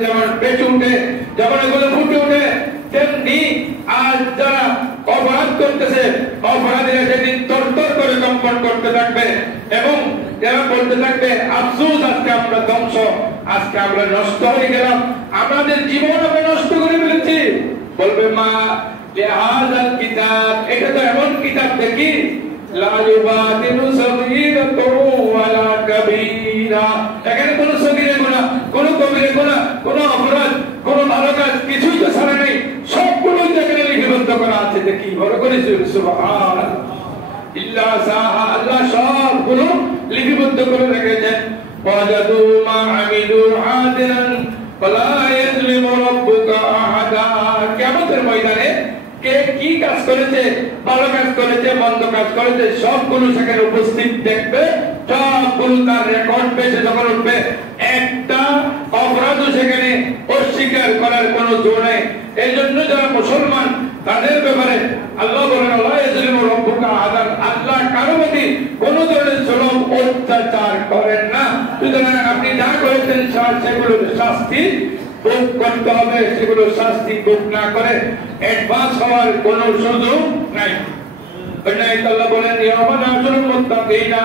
যেমন বেঁচে উঠে, যেমন এগুলো ফুটে উঠে, তেমনি আজ যারা অপরাধ করতেছে অপরাধীরা সেদিন তরতর করে কম্পন করতে থাকবে এবং যারা বলতে থাকবে আফসোস, আজকে আমরা ধ্বংস, আজকে আমরা নষ্ট হয়ে গেলাম, আমাদের জীবন আমরা নষ্ট করে ফেলেছি। বলবে মা লিহাযাল কিতাব, এটা তো এমন কিতাব দেখি লা ইউবাদিলু সগীরাতাও ওয়ালা কাবীরা, এখানে কোনো সগীরা গুনাহ, কোনো কবিরা গুনাহ, কোনো অপরাধ, কোনো ভালো কাজ কিছুই তো ছাড়া নেই, সবগুলো এখানে লিপিবদ্ধ করা আছে। দেখি বড় করে সুবহানাল্লাহ, ইল্লা সাহা, আল্লাহ সবগুলো লিপিবদ্ধ করে রেখেছেন। ওয়াজাদু মা আমিলু হাদিরান ফালা ইয়াজলিমু রাব্বুকা আহাদা, কিয়ামতের ময়দানে কে কি কাজ করেছে, ভালো কাজ করেছে, মন্দ কাজ করেছে, সবগুলো সেখানে উপস্থিত দেখবে, সবগুলো তার রেকর্ড পেশে যখন উঠবে, একটা অপরাধও সেখানে অস্বীকার করার কোনো জোর নেই। এই জন্য যারা মুসলমান তাদের ব্যাপারে আল্লাহ বলেন আল্লাহ ইয়াজলিমু রাব্বুকা আহাদান, আল্লাহ কারো প্রতি কোনো ধরনের জুলুম অত্যাচার করেন না। সুতরাং আপনি যা করেছেন সেগুলোর শাস্তি ভোগ করতে হবে, সেগুলো শাস্তি ভোগ না করে অ্যাডভান্স হওয়ার কোনো সুযোগ নাই। আল্লাহ বলেন ইয়াওমা নাজরুল মুত্তাকিনা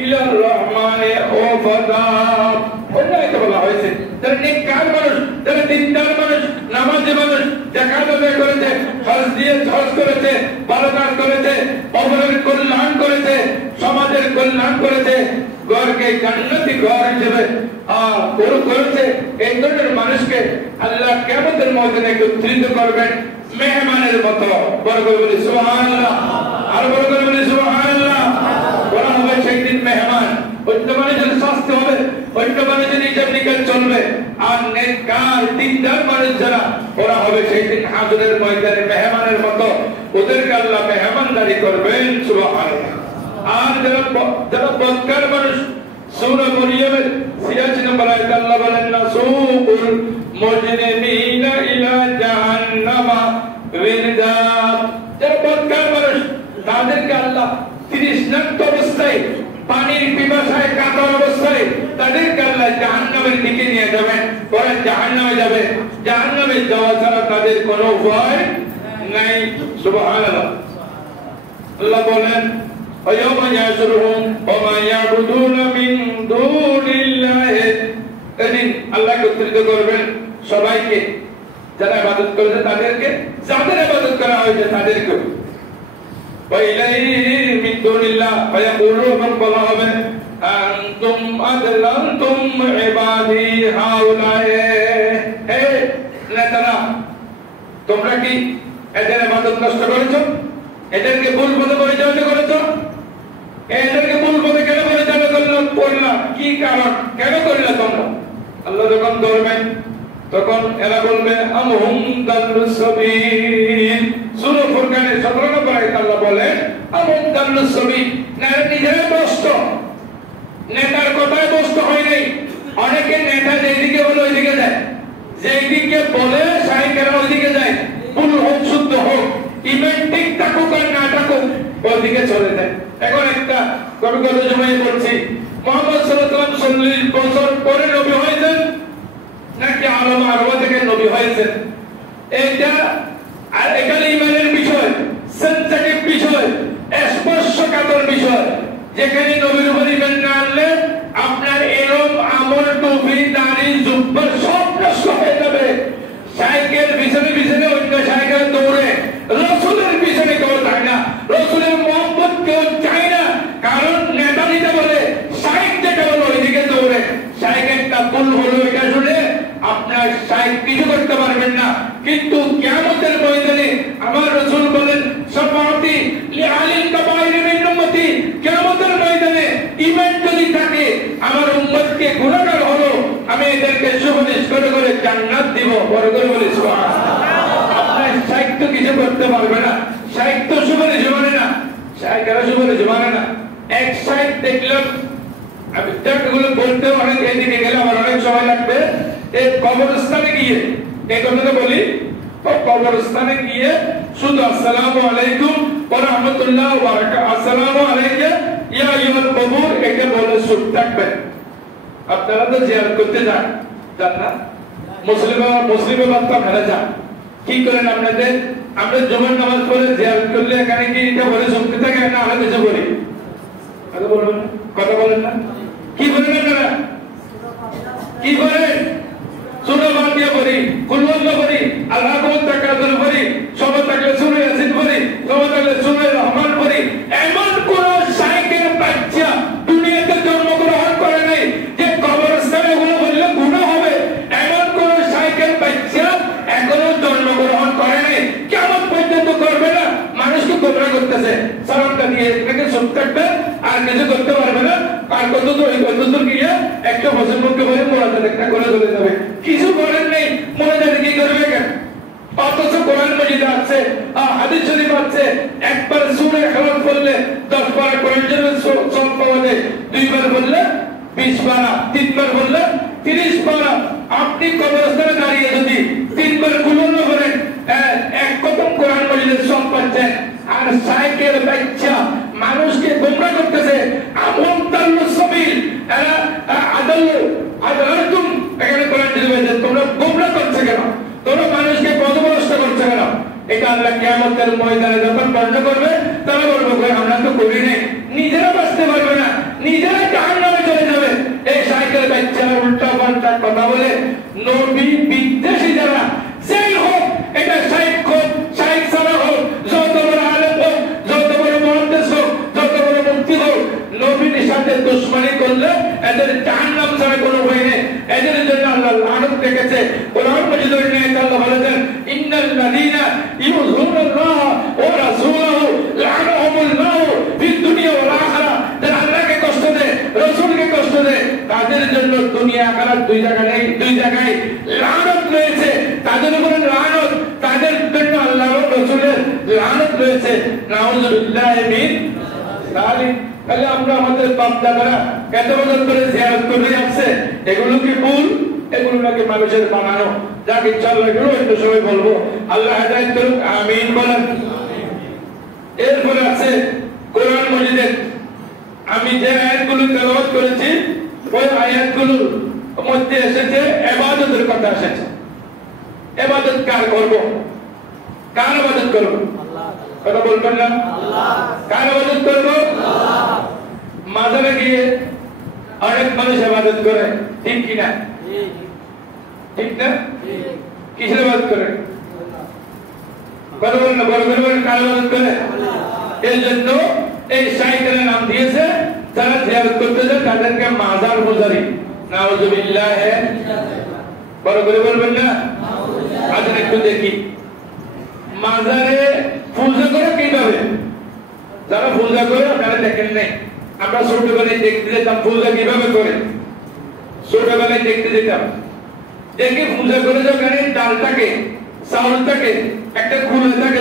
ইলার রহমানে ওফাদা, অন্যায় বলা হয়েছে যারা নেককার মানুষ, যারা দিনদার মানুষ, নামাজি মানুষ, যাকাত আদায় করেছে, হজ দিয়ে হজ করেছে, ভালো কাজ করেছে, অপরের কল্যাণ করেছে, সমাজের কল্যাণ করেছে, ঘরকে জান্নাতি ঘর হিসেবে করেছে, এই ধরনের মানুষকে আল্লাহ কিয়ামতের ময়দানে একত্রিত করবেন মেহমানের মতো। বড় করে বলি সুবহানাল্লাহ, আর বড় করে বলি সুবহানাল্লাহ। বলা হবে সেই দিন মেহমান, অন্য মানুষের শাস্তি হবে, অন্য মানুষের হিসাব নিকাশ চলবে, আর নেককার দিনদার মানুষ যারা ওরা হবে সেই দিন হাজরের ময়দানে মেহমানের মতো, ওদেরকে আল্লাহ মেহমানদারি করবেন সুবহানাল্লাহ। আর যারা বদকার মানুষ, সূরা মরিয়মের 86 নম্বর আয়াতে আল্লাহ বলেন নাসুকুল মুজরিমিনা ইলা জাহান্নামা ওয়িরদা, যারা বদকার মানুষ তাদেরকে আল্লাহ তৃষ্ণার্ত অবস্থায়, পানির পিপাসায় কাতর অবস্থায় তাদেরকে আল্লাহ জাহান্নামের দিকে নিয়ে যাবেন, ওরা জাহান্নামে যাবে, জাহান্নামে যাওয়া ছাড়া তাদের কোনো উপায় নাই। সুবহানাল্লাহ। আল্লাহ বলেন وَيَوْمَ يَحْشُرُهُمْ وَمَا يَعْبُدُونَ مِن دُونِ اللَّهِ, এদিন আল্লাহ একত্রিত করবেন সবাইকে, যারা ইবাদত করেছে তাদেরকে, যাদের ইবাদত করা হয়েছে তাদেরকে। وَإِلَيْهِ مِن دُونِ اللَّهِ فَيَقُولُونَ, বলা হবে أَنْتُمْ أَضْلَلْتُمْ عِبَادِي هَؤُلَاءِ, হে নেতারা, তোমরা কি এদের ইবাদত নষ্ট করেছো, এদেরকে ভুল পথে পরিচালিত করেছো, এদেরকে ভুল পথে কেন পরিচালিত করলা, কি কারণ, কেন করলা তোমরা? আল্লাহ যখন ধরবেন তখন এরা বলবে আমহুম দাল্লুস সাবিল, সূরা ফুরকানের 17 নম্বর আয়াতে আল্লাহ বলেন আমহুম দাল্লুস সাবিল, না নিজেরা বস্ত, নেতার কথায় বস্ত হয় নাই। অনেকে নেতা যেদিকে বলে ওইদিকে যায়, যেদিকে বলে শাইখেরা ওইদিকে যায়, ভুল হোক শুদ্ধ হোক, ইভেন্ট ঠিক থাকুক আর না থাকুক ওইদিকে চলে যায়। এখন একটা কবি কত সময় বলছি, মুহাম্মদ সাল্লাল্লাহু আলাইহি ওয়াসাল্লাম 40 বছর পরে নবী হয়েছেন নাকি আরব আরব থেকে নবী হয়েছেন, এটা আর এখানে ইমানের বিষয়, সেন্সিটিভ বিষয়, স্পর্শকাতর বিষয়, যেখানে নবীর উপর ইমান না আনলে আপনার এলম আমল টুপি দাড়ি জুব্বা সব নষ্ট হয়ে যাবে। সাইকেল পিছনে পিছনে অন্য সাইকেল দৌড়ে, রাসূলের পিছনে কেউ যায় না, রাসূলের মোহাম্মদ কেউ চায় না, কারণ নেতা নিতে বলে সাইক যেটা বলে ওইদিকে দৌড়ে, সাইকেলটা ভুল হলো এটা শুনে আপনার সাইক কিছু করতে পারবেন না। কিন্তু কিয়ামতের ময়দানে আমার রাসূল বলেন শাফাআতি লিআলিল কাবাইর মিন উম্মতি, কিয়ামতের ময়দানে ঈমান যদি থাকে আমার উম্মতকে গুনাহগার হলো আমি এদেরকে সুপারিশ করে করে জান্নাত দিব। বড় করে বলি সুবহানাল্লাহ। আপনার সাইক তো কিছু করতে পারবে না, সাইক তো সুপারিশ মানে না, সাইকেরা সুপারিশ মানে না। এক সাইক দেখলাম, আমি এগুলো বলতে অনেক এদিকে গেলে আমার অনেক সময় লাগবে, এই কবরস্থানে গিয়ে এই কথাটা বলি, কবরস্থানে গিয়ে শুধু আসসালামু আলাইকুম ওয়া রাহমাতুল্লাহি ওয়া বারাকাতুহু, আসসালামু আলাইকা ইয়া আইয়ুহাল কবুর, এটা বলে চুপ থাকবেন। আপনারা তো জিয়ারত করতে যান না, মুসলিমে বার্তা ফেলে যান কি করেন আপনাদের আমরা জুমার নামাজ পড়ে জিয়ারত করলে এখানে কি এটা বলে শক্তি থাকে না আলাদা কিছু বলি কথা বলেন না কি বলেন আপনারা কি করেন সূরা ফাতিহা পড়ি কুল হুয়াল্লাহু পড়ি আল্লাহু আকবার তাকাতুল পড়ি সবাই থাকলে সূরা ইয়াসিন পড়ি সবাই থাকলে সূরা রহমান পড়ি এমন কোন শাইখের বাচ্চা দুনিয়াতে জন্মগ্রহণ করে নাই যে কবরস্থানে এগুলো বললে গুনাহ হবে এমন কোন শাইখের বাচ্চা এখনো জন্মগ্রহণ করে নাই কিয়ামত পর্যন্ত করবে না মানুষকে গোমরাহ করতেছে সালামটা দিয়ে এটাকে সব থাকবে আর কিছু করতে পারবে না আর কতদূর গিয়ে একটা বছর মুখে বলে মোনাজাত একটা করে চলে যাবে কিছু করেন নেই মোনাজাত কি করবে কেন অথচ কোরআন মাজিদে আছে হাদিস শরীফ আছে একবার সূরা ইখলাস পড়লে 10 বার কোরআন শরীফের সওয়াব পাওয়া যায় দুইবার পড়লে 20 বার তিনবার পড়লে 30 বার আপনি কবরস্থানে দাঁড়িয়ে যদি তিনবার কুলুন করেন এক কদম কোরআন মাজিদের সওয়াব পাচ্ছেন আর শাইখের বাচ্চা মানুষকে গোমরাহ করতেছে আমন তাল্লু সাবিল এরা আদালতুম এখানে কোরআন শরীফে তোমরা গোমরাহ করছো কেন তোমরা মানুষকে পথভ্রষ্ট করছো কেন এটা আল্লাহ কিয়ামতের ময়দানে যখন বর্ণনা করবে তারা বলবে আমরা তো করি নাই নিজেরা বাঁচতে পারবে না নিজেরা জাহান্নামে চলে যাবে এই শাইখের বাচ্চা উল্টা পাল্টা কথা বলে নবী বিদ্বেষী যারা সেই হোক এটা শাইখ হোক শাইখ সারা হোক যত বড় আলেম হোক যত বড় মুহাদ্দিস হোক যত বড় মুফতি হোক নবীর সাথে দুশমনি করলে এদের জাহান্নাম ছাড়া কোনো উপায় নেই এদের জন্য আল্লাহ লানত রেখেছে কোরআন মাজিদের নিয়ে আল্লাহ বলেছেন ইন্নাল লাযীনা ইউযুনাল্লাহ ওয়া রাসূলাহু লা'নাহুমুল্লাহ ফিদ দুনিয়া ওয়াল আখিরাহ যারা আল্লাহকে কষ্ট দেয় রাসূলকে কষ্ট দেয় তাদের জন্য দুনিয়া আখিরাত দুই জায়গায় লানত রয়েছে তাদের উপরে লানত তাদের জন্য আল্লাহ ও রাসূলের লানত রয়েছে নাউযুবিল্লাহ মিন যালিক তাহলে আমরা আমাদের বাপ দাদারা কত বছর ধরে জিয়ারত করে আসছে এগুলো কি ভুল এগুলো নাকি মানুষের বানানো যাকে ইনশাআল্লাহ এগুলো একটু সময় বলবো আল্লাহ হেদায়েত করুক আমিন বলেন এরপরে আছে কোরআন মাজিদের আমি যে আয়াতগুলো তেলাওয়াত করেছি ওই আয়াতগুলোর মধ্যে এসেছে ইবাদতের কথা এসেছে ইবাদত কার করব কার ইবাদত করব কথা বলবেন না কার ইবাদত করব মাজারে গিয়ে অনেক মানুষ ইবাদত করে ঠিক কি না ঠিক না কিসের ইবাদত করে কথা বলেন না বড় করে কার ইবাদত করে এই জন্য এই শাইখের নাম দিয়েছে যারা জিয়ারত করতে যায় তাদেরকে মাজার পূজারী নাউযুবিল্লাহ বড় করে বলবেন না আজ একটু দেখি মাজারে পূজা করে কিভাবে যারা পূজা করে আপনারা দেখেন নাই আমরা ছোটবেলায় দেখতে যেতাম পূজা কিভাবে করে ছোটবেলায় দেখতে যেতাম দেখে পূজা করে যখন ডালটাকে চাউলটাকে একটা কুলে থাকে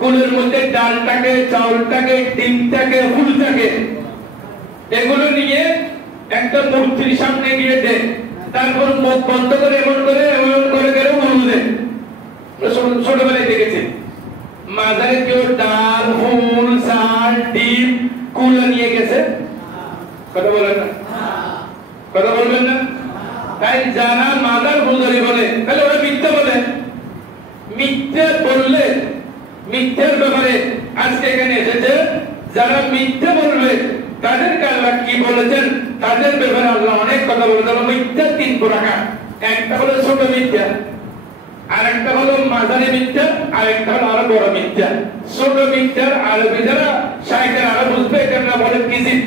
কুলের মধ্যে ডালটাকে চাউলটাকে ডিমটাকে ফুলটাকে এগুলো নিয়ে একটা মূর্তির সামনে গিয়ে দেয় তারপর মুখ বন্ধ করে এমন করে উড়ু দেয় ছোটবেলায় দেখেছি মাজারে কেউ ডাল ফুল চাল ডিম কুলা নিয়ে গেছে কথা বলেন না কথা বলবেন না তাই যারা মাজার পূজারি বলে তাহলে ওরা মিথ্যা বলে মিথ্যে বললে মিথ্যের ব্যাপারে আজকে এখানে এসেছে যারা মিথ্যে বলবে তাদেরকে আল্লাহ কি বলেছেন তাদের ব্যাপারে আল্লাহ অনেক কথা বলেছেন মিথ্যা 3 প্রকার একটা হলো ছোট মিথ্যা আরেকটা হলো মাঝারি মিথ্যা আরেকটা হলো আরো বড় মিথ্যা ছোট মিথ্যার আরবি যারা শাইখের আরো বুঝবে কেননা বলে কিজিব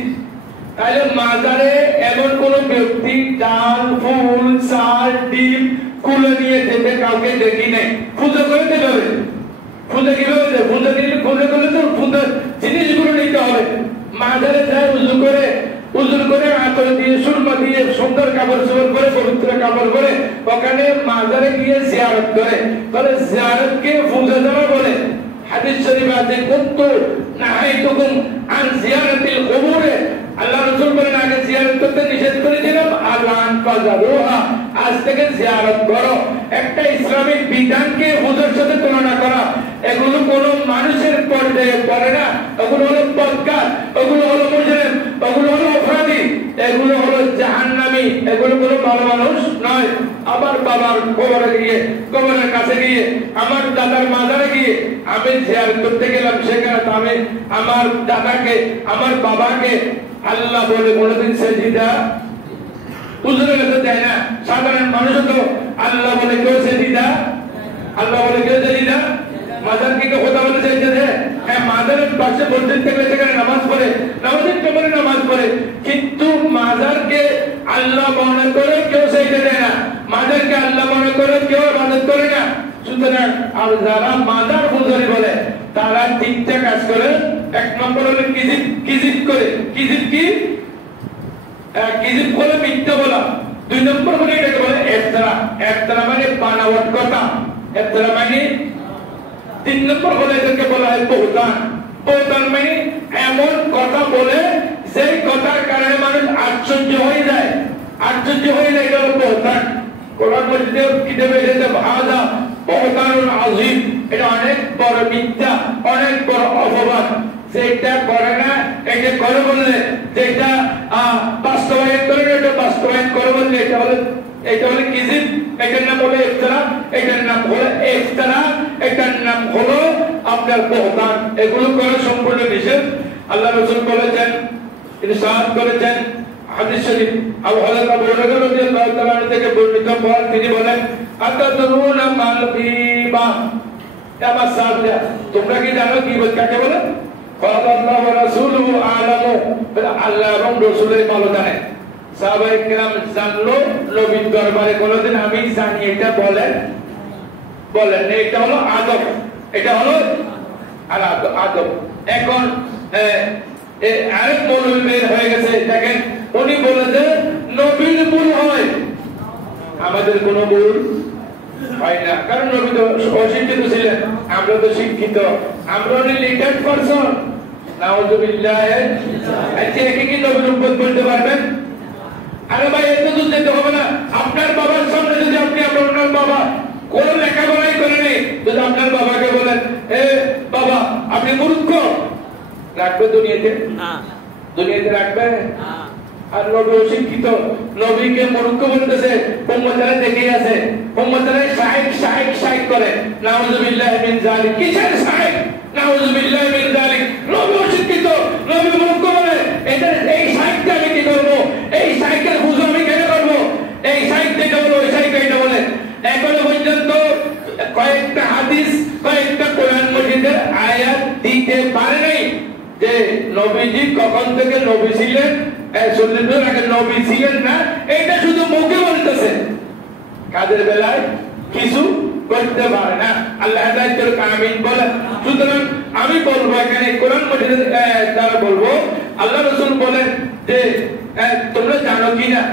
তাহলে মাজারে এমন কোন ব্যক্তি ডাল ফুল চাল ডিম কুলে নিয়ে যেতে কাউকে দেখি নাই পূজা করে দিতে হবে পূজা কিভাবে দেবে পূজা দিলে পূজা করলে তো পূজার জিনিসগুলো নিতে হবে মাজারে যায় উজু করে আতর দিয়ে সুরমা দিয়ে সুন্দর কাপড় চোপড় করে পবিত্র কাপড় পরে ওখানে মাজারে গিয়ে জিয়ারত করে তাহলে জিয়ারতকে পূজা দেওয়া বলে হাদিস শরীফে আছে কুনতু নাহাইতুকুম আন জিয়ারাতিল কুবুরে আল্লাহ রাসূল বলেন আগে জিয়ারত করতে নিষেধ করেছিলাম আলান ফাজারুহা আজ থেকে জিয়ারত করো একটা ইসলামিক বিধানকে পূজার সাথে তুলনা করা এগুলো কোনো মানুষের পর্যায়ে পড়ে না ওগুলো হলো বদকার ওগুলো হলো মুজরিম ওগুলো হলো অপরাধী এগুলো হলো জাহান্নামী, এগুলো কোনো ভালো মানুষ নয়। আমার বাবার কবরে গিয়ে, কবরের কাছে গিয়ে, আমার দাদার মাজারে গিয়ে আমি জিয়ারত করতে গেলাম, সেখানে তো আমি আমার দাদাকে, আমার বাবাকে আল্লাহ বলে কোনোদিন সেজদা হুজুরের কাছে দেয় না। সাধারণ মানুষ তো আল্লাহ বলে কেউ সেজদা, আল্লাহ বলে কেউ সেজদা, মাজার কি কথা বলে চাইছে যে হ্যাঁ মাজারের পাশে বসে থেকে সেখানে নামাজ পড়ে, নামাজের কবরে নামাজ পড়ে, কিন্তু মাজারকে আল্লাহ মনে করে কেউ সেজদা দেয় না, মাজারকে আল্লাহ মনে করে কেউ ইবাদত করে না। সুতরাং আর যারা মাজার পূজারী বলে তারা তিনটা কাজ করে। এক নম্বর হলো কিজিব, কিজিব করে, কিজিব কি? কিজিব হলো মিথ্যা বলা। দুই নম্বর হলো এটাকে বলে ইফতারা, ইফতারা মানে বানাওয়াট কথা, ইফতারা মানে। তিন নম্বর হলো এটাকে বলা হয় বহতান, বহতান মানে এমন কথা বলে সেই কথার কারণে মানুষ আশ্চর্য হয়ে যায়, আশ্চর্য হয়ে যায়, এটা হলো বহতান। কোরআন মজিদে কিতাবে এসেছে হাযা বহতানুন আযীম, এটা অনেক বড় মিথ্যা, অনেক বড় অপবাদ। সেটা করে না, এটা করে বললে, যেটা বাস্তবায়ন করে না এটা বাস্তবায়ন করে বললে এটা হলো কিজিব, এটার নাম হলো ইফতারা, এটার নাম হলো ইফতারা, এটার নাম হলো আপনার বহতান। এগুলো করা সম্পূর্ণ নিষেধ। আল্লাহ রাসূল বলেছেন, ইরশাদ করেছেন হাদিস শরীফ, আবু হরায়রা রাদিয়াল্লাহু তাআলা থেকে বর্ণিত, তিনি বলেন আতাদরুনা মাল গীবা, আমার সাহাবীরা তোমরা কি জানো গীবত কাকে বলে? আল্লাহ ওয়া রাসূলুহু আ'লামু, আল্লাহ এবং রাসূলের ভালো জানেন। সাহাবায়ে কেরাম জানলো, নবীর দরবারে কোনদিন আমি জানি এটা বলেন এটা হলো আদব, এটা হলো আদব। এখন আরেক মৌলবী বের হয়ে গেছে, দেখেন উনি বলে যে নবীর ভুল হয়, আমাদের কোনো ভুল হয় না, কারণ নবী তো অশিক্ষিত ছিলেন, আমরা তো শিক্ষিত, আমরা লিটারেট পারসন। নাউযুবিল্লাহ। আচ্ছা একে কি নবীর উম্মত বলতে পারবেন? আরে ভাই এত দূর যেতে হবে না। আপনার বাবার সামনে যদি আপনি আপনার বাবা কোন লেখাপড়াই করেনি, যদি আপনার বাবাকে বলেন এ বাবা আপনি মূর্খ, রাখবে দুনিয়াতে? দুনিয়াতে রাখবে? আর নবী অশিক্ষিত, নবীকে মূর্খ বলতেছে, উম্মতেরা দেখেই আছে, উম্মতেরা শাইক করে। নাউযুবিল্লাহ মিন যালিক। কিসের শাইক? নাউযুবিল্লাহ মিন যালিক। নবী অশিক্ষিত, নবী মূর্খ বলে, এই শাইকটা আমি কি করব? এই শাইকের বুঝ আমি কেন করব? এই শাইক যেটা বলে ওই শাইক এটা বলে। এখনো পর্যন্ত কয়েকটা হাদিস, কয়েকটা কোরআন মজিদের আয়াত দিতে পারে নাই যে নবীজি কখন থেকে নবী ছিলেন, 40 বছর আগে নবী ছিলেন না, এটা শুধু মুখে বলতেছে, কাজের বেলায় কিছু করতে পারে না। আল্লাহ হেদায়েতের কামিল বলেন। সুতরাং আমি বলবো এখানে কোরআন মজিদের দ্বারা বলবো, আল্লাহ রাসূল বলেন যে তোমরা জানো কিনা?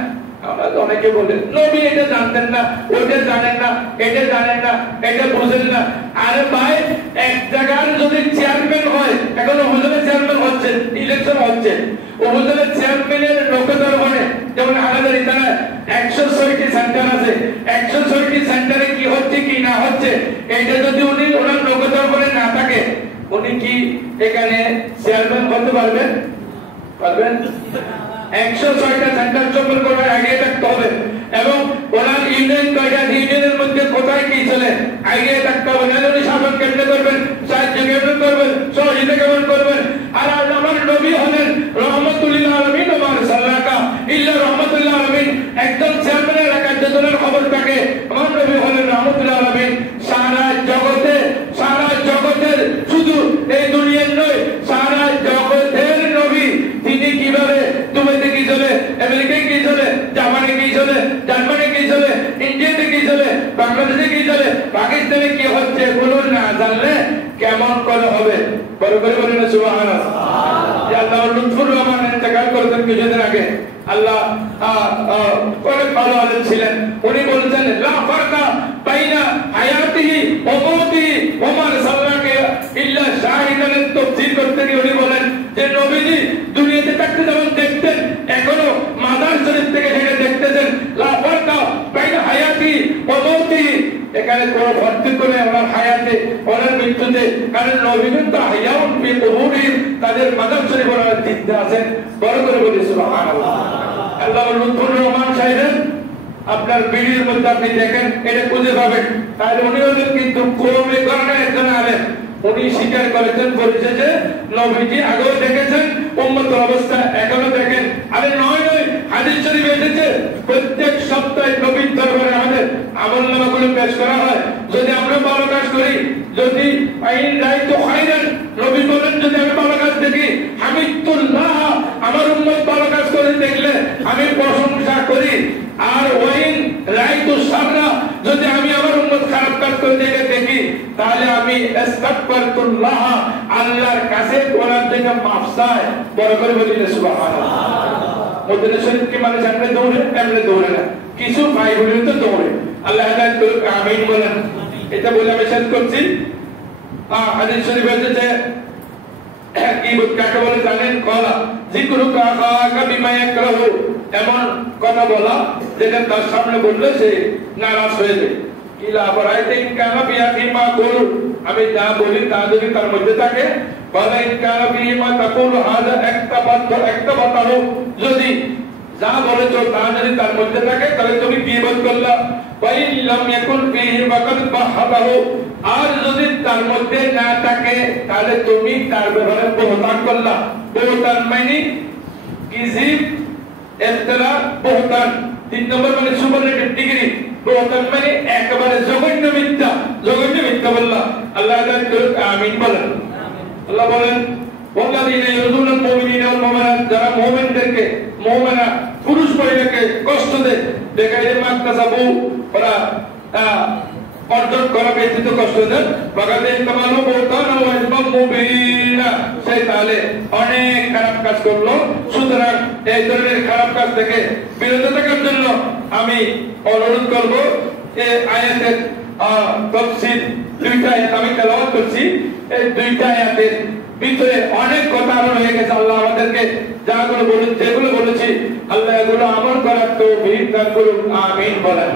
আমরা তো অনেকে বলে নবী এটা জানতেন না, ওইটা জানেন না, এটা জানেন না, এটা বুঝেন না। আরে ভাই এক জায়গার যদি চেয়ারম্যান হয়, এখন উপজেলার চেয়ারম্যান হচ্ছে, ইলেকশন হচ্ছে, উপজেলার চেয়ারম্যানের লোকদের মানে যেমন আমাদের এখানে 106টি সেন্টার আছে, 106টি সেন্টারে কি হচ্ছে কি না হচ্ছে এটা যদি উনি ওনার লোকদের মানে না থাকে, উনি কি এখানে চেয়ারম্যান হতে পারবেন? পারবেন? 106টা সেন্টার চক্র করার আগে থাকতে হবে, এবং ওনার ইউনিয়ন কয়টা, ইউনিয়নের মধ্যে কোথায় কি চলে আগে থাকতে হবে। উনি শাসন কেমনে করবেন, সাহায্য কেমন করবেন, সহযোগিতা কেমন করবেন। আর আমার নবী হলেন রহমতুল্লিল আলামিন, ওয়া সাল্লাকা ইল্লা রহমতুল্লিল আলামিন। একজন চেয়ারম্যানের এলাকার যেজনের খবর থাকে, আমার নবী হলেন রহমতুল্লিল আলামিন। সারা জগতের শুধু এই দুনিয়ার নয়, সারা জগতের নবী। তিনি কিভাবে দুবাইতে কি চলে, আমেরিকায় কি চলে, জাপানে কি চলে, জার্মানি কি চলে, ইন্ডিয়াতে কি চলে, বাংলাদেশে কি চলে, পাকিস্তানে কি হচ্ছে, এগুলো না জানলে কেমন করে হবে? বড় করে বলেন সুবহানাল্লাহ। আল্লাহ লুৎফুর রহমান ইন্তেকাল করেছেন কিছুদিন আগে। আল্লাহ অনেক ভালো আলেম ছিলেন। উনি বলছেন লা ফারকা বাইনা হায়াতিহি ওয়া মাউতিহি ওয়া মা সাল্লাকা ইল্লা শাহিদান। তাফসীর করতে গিয়ে উনি বলেন যে নবীজি দুনিয়াতে থাকতে যেমন দেখতেন, এখনো মাদার শরীফ থেকে সেটা দেখতেছেন। লা ফারকা বাইনা হায়াতিহি ওয়া মাউতিহি, এখানে কোনো পার্থক্য নেই ওনার হায়াতে, ওনার মৃত্যুতে। কারণ নবী কিন্তু হায়াউন ফি কুবুরিহিম, তাদের মাদার শরীফ ওনারা জিন্দা আছেন। বড় করে বলি সুবহানাল্লাহ। আল্লাহ লুৎফুর রহমান সাহেব আপনার ভিডিওর মধ্যে আপনি দেখেন, এটা খুঁজে পাবেন। তাহলে উনি হলেন কিন্তু কৌমে করণের একজন আলেম। উনি স্বীকার করেছেন, বলেছে যে নবীজি আগেও দেখেছেন, উম্মতের অবস্থা এখনো দেখেন। আরে নয় নয়, হাদিস শরীফে এসেছে প্রত্যেক সপ্তাহে নবীর দরবারে আমাদের আমলনামাগুলো পেশ করা হয়। যদি আমরা ভালো কাজ করি, যদি আইন রায় তো খাইরান, নবী বলেন যদি আমি ভালো কাজ দেখি, হামিদুল্লাহ, আমার উম্মত ভালো কাজ করে দেখলে আমি প্রশংসা করি। আর ওয়াইন রায় তো সাররা, যদি আমি আমার উম্মত খারাপ কাজ করে দেখি, তাহলে আমি আস্তাগফিরুল্লাহ, আল্লাহর কাছে ওনার থেকে মাফ চাই। বড় করে বলি সুবহানাল্লাহ। মদিনা শরীফ কি মানে সামনে দৌড়ে, এমনি দৌড়ে না, কিছু ভাই বলে তো দৌড়ে। আল্লাহ হেদায়েত করুক, আমিন বলেন। এটা বলে আমি শেষ করছি। হাদিস শরীফে এসেছে গীবত কাকে বলে জানেন? কলা যিকরুকা আখাকা বিমা ইয়াকরাহু, এমন কথা বলা যেটা তার সামনে বললে সে নারাজ হয়ে যায়। কিলা বরাইতে কানা বিয়াকি মা কুলু, আমি যা বলি তা যদি তার মধ্যে থাকে, বলা ইন কানা বিমা তাকুলু হাযা একটা বাতাহু, যদি যা বলেছো তা যদি তার মধ্যে থাকে তাহলে তুমি গীবত করলা। ওয়াইন লাম ইয়াকুন ফীহি ফাকাদ বাহাদাহু, আর যদি তার মধ্যে না থাকে তাহলে তুমি তার ব্যাপারে বহতান করলা। বহতান মানে কিজিব, ইফতিরা, বহতান। 3 নম্বর মানে সুপারলেটিভ ডিগ্রি। বহতান মানে একেবারে জঘন্য মিথ্যা, জঘন্য মিথ্যা বললা। আল্লাহ আমিন বলেন। আল্লাহ বলেন ওয়াল্লাযীনা ইউযুনা আল-মুমিনিনা ওয়াল মুমিনাত, যারা মুমিনদেরকে, মুমিনা পুরুষ মহিলাকে কষ্ট দেয়, বেগাইরে মাকতাসাবু, ওরা অর্জন করা ব্যতীত কষ্ট দেন, বাগাতে কামালু বহতানা ওয়া ইসমান মুবিনা, সে তাহলে অনেক খারাপ কাজ করলো। সুতরাং এই ধরনের খারাপ কাজ থেকে বিরত থাকার জন্য আমি অনুরোধ করব। এই আয়াতের তাফসীর, 2টা আয়াত আমি তেলাওয়াত করছি। এই 2টা আয়াতের ভিতরে অনেক কথা আরো রয়ে গেছে। আল্লাহ আমাদেরকে যেগুলো বলেছি, আল্লাহ এগুলো আমল করার তৌফিক দান করুন, আমিন বলেন।